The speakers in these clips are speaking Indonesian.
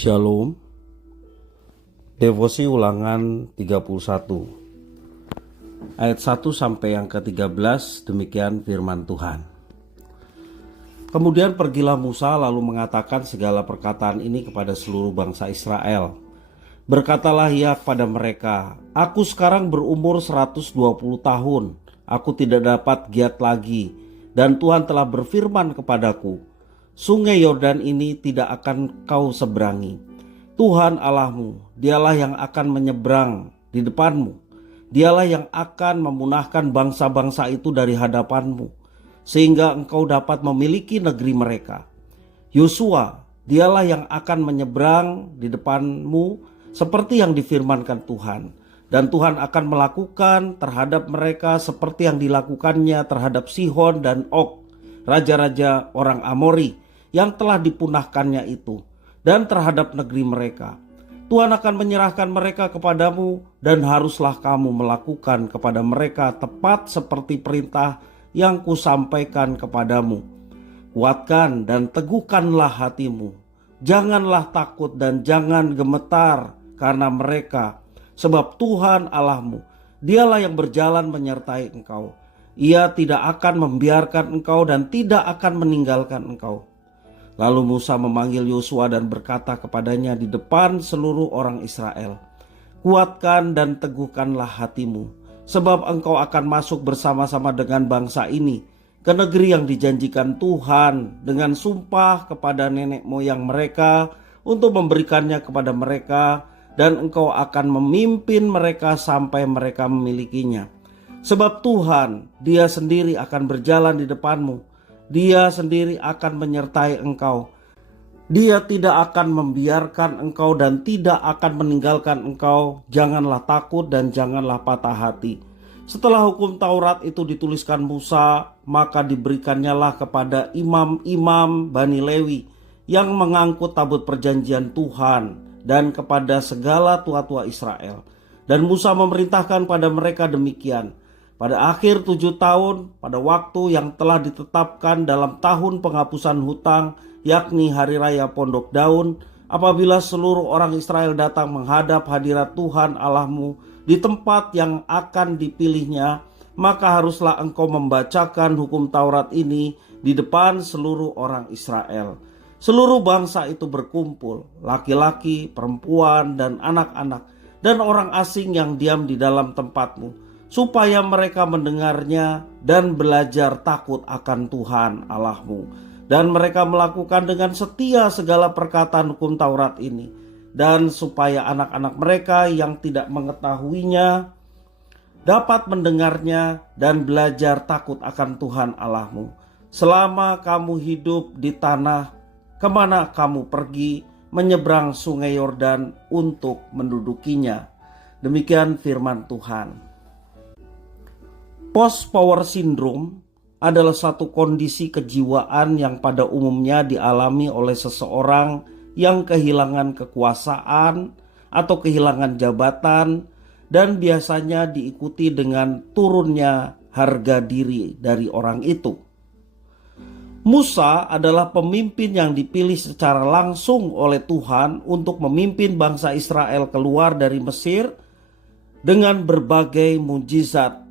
Shalom. Devosi ulangan 31 ayat 1 sampai yang ke-13. Demikian firman Tuhan. Kemudian pergilah Musa lalu mengatakan segala perkataan ini kepada seluruh bangsa Israel. Berkatalah ia kepada mereka, aku sekarang berumur 120 tahun. Aku tidak dapat giat lagi. Dan Tuhan telah berfirman kepadaku, Sungai Yordan ini tidak akan kau seberangi. Tuhan Allahmu, dialah yang akan menyeberang di depanmu. Dialah yang akan memunahkan bangsa-bangsa itu dari hadapanmu, sehingga engkau dapat memiliki negeri mereka. Yosua, dialah yang akan menyeberang di depanmu seperti yang difirmankan Tuhan. Dan Tuhan akan melakukan terhadap mereka seperti yang dilakukannya terhadap Sihon dan Og, raja-raja orang Amori, yang telah dipunahkannya itu, dan terhadap negeri mereka. Tuhan akan menyerahkan mereka kepadamu, dan haruslah kamu melakukan kepada mereka tepat seperti perintah yang kusampaikan kepadamu. Kuatkan dan teguhkanlah hatimu. Janganlah takut dan jangan gemetar karena mereka, sebab Tuhan Allahmu, dialah yang berjalan menyertai engkau. Ia tidak akan membiarkan engkau dan tidak akan meninggalkan engkau. Lalu Musa memanggil Yosua dan berkata kepadanya di depan seluruh orang Israel, kuatkan dan teguhkanlah hatimu, sebab engkau akan masuk bersama-sama dengan bangsa ini ke negeri yang dijanjikan Tuhan dengan sumpah kepada nenek moyang mereka untuk memberikannya kepada mereka, dan engkau akan memimpin mereka sampai mereka memilikinya. Sebab Tuhan, Dia sendiri akan berjalan di depanmu. Dia sendiri akan menyertai engkau. Dia tidak akan membiarkan engkau dan tidak akan meninggalkan engkau. Janganlah takut dan janganlah patah hati. Setelah hukum Taurat itu dituliskan Musa, maka diberikannya kepada imam-imam Bani Lewi yang mengangkut tabut perjanjian Tuhan, dan kepada segala tua-tua Israel. Dan Musa memerintahkan pada mereka demikian. Pada akhir 7 tahun, pada waktu yang telah ditetapkan dalam tahun penghapusan hutang, yakni hari raya Pondok Daun, apabila seluruh orang Israel datang menghadap hadirat Tuhan Allahmu di tempat yang akan dipilihnya, maka haruslah engkau membacakan hukum Taurat ini di depan seluruh orang Israel. Seluruh bangsa itu berkumpul, laki-laki, perempuan, dan anak-anak, dan orang asing yang diam di dalam tempatmu, supaya mereka mendengarnya dan belajar takut akan Tuhan Allahmu. Dan mereka melakukan dengan setia segala perkataan hukum Taurat ini. Dan supaya anak-anak mereka yang tidak mengetahuinya dapat mendengarnya dan belajar takut akan Tuhan Allahmu. Selama kamu hidup di tanah kemana kamu pergi, menyeberang sungai Yordan untuk mendudukinya. Demikian firman Tuhan. Post-power syndrome adalah satu kondisi kejiwaan yang pada umumnya dialami oleh seseorang yang kehilangan kekuasaan atau kehilangan jabatan, dan biasanya diikuti dengan turunnya harga diri dari orang itu. Musa adalah pemimpin yang dipilih secara langsung oleh Tuhan untuk memimpin bangsa Israel keluar dari Mesir dengan berbagai mujizat.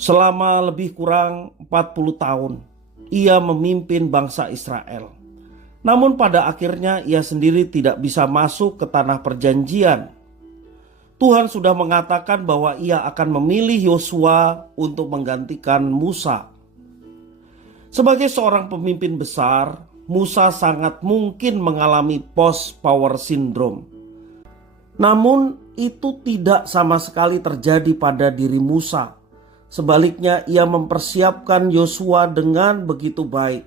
Selama lebih kurang 40 tahun, ia memimpin bangsa Israel. Namun pada akhirnya ia sendiri tidak bisa masuk ke tanah perjanjian. Tuhan sudah mengatakan bahwa ia akan memilih Yosua untuk menggantikan Musa. Sebagai seorang pemimpin besar, Musa sangat mungkin mengalami post-power syndrome. Namun itu tidak sama sekali terjadi pada diri Musa. Sebaliknya ia mempersiapkan Yosua dengan begitu baik.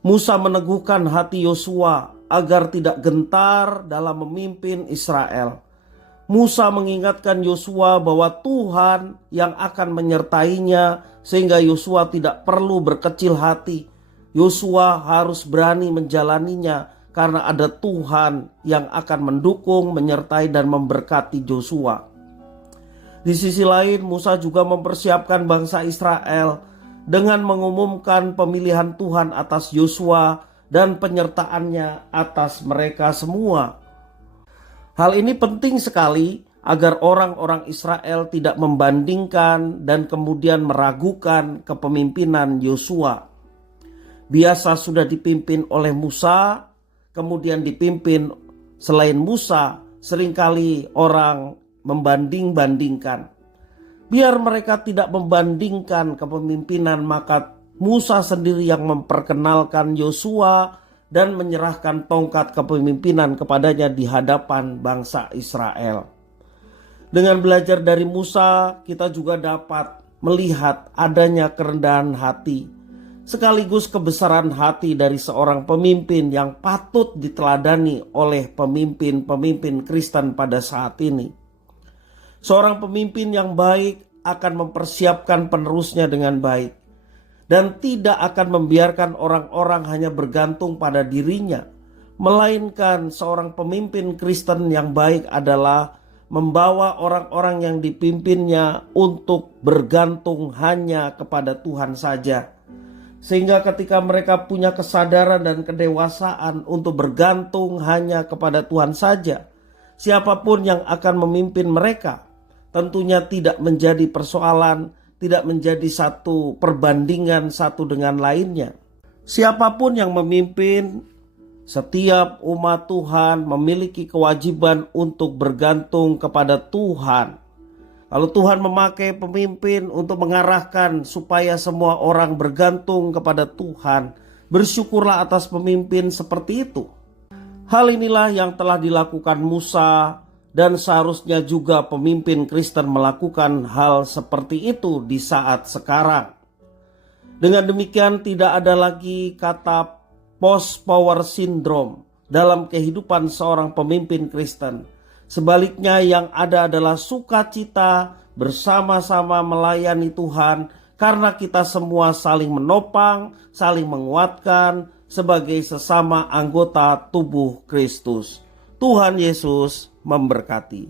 Musa meneguhkan hati Yosua agar tidak gentar dalam memimpin Israel. Musa mengingatkan Yosua bahwa Tuhan yang akan menyertainya sehingga Yosua tidak perlu berkecil hati. Yosua harus berani menjalaninya karena ada Tuhan yang akan mendukung, menyertai, dan memberkati Yosua. Di sisi lain, Musa juga mempersiapkan bangsa Israel dengan mengumumkan pemilihan Tuhan atas Yosua dan penyertaannya atas mereka semua. Hal ini penting sekali agar orang-orang Israel tidak membandingkan dan kemudian meragukan kepemimpinan Yosua. Biasa sudah dipimpin oleh Musa, kemudian dipimpin selain Musa, seringkali orang membanding-bandingkan. Biar mereka tidak membandingkan kepemimpinan, maka Musa sendiri yang memperkenalkan Yosua dan menyerahkan tongkat kepemimpinan kepadanya di hadapan bangsa Israel. Dengan belajar dari Musa, kita juga dapat melihat adanya kerendahan hati, sekaligus kebesaran hati dari seorang pemimpin yang patut diteladani oleh pemimpin-pemimpin Kristen pada saat ini. Seorang pemimpin yang baik akan mempersiapkan penerusnya dengan baik dan tidak akan membiarkan orang-orang hanya bergantung pada dirinya, melainkan seorang pemimpin Kristen yang baik adalah membawa orang-orang yang dipimpinnya untuk bergantung hanya kepada Tuhan saja. Sehingga ketika mereka punya kesadaran dan kedewasaan untuk bergantung hanya kepada Tuhan saja, siapapun yang akan memimpin mereka tentunya tidak menjadi persoalan, tidak menjadi satu perbandingan satu dengan lainnya. Siapapun yang memimpin, setiap umat Tuhan memiliki kewajiban untuk bergantung kepada Tuhan. Lalu Tuhan memakai pemimpin untuk mengarahkan supaya semua orang bergantung kepada Tuhan. Bersyukurlah atas pemimpin seperti itu. Hal inilah yang telah dilakukan Musa, dan seharusnya juga pemimpin Kristen melakukan hal seperti itu di saat sekarang. Dengan demikian tidak ada lagi kata post power syndrome dalam kehidupan seorang pemimpin Kristen. Sebaliknya yang ada adalah sukacita bersama-sama melayani Tuhan karena kita semua saling menopang, saling menguatkan sebagai sesama anggota tubuh Kristus. Tuhan Yesus memberkati.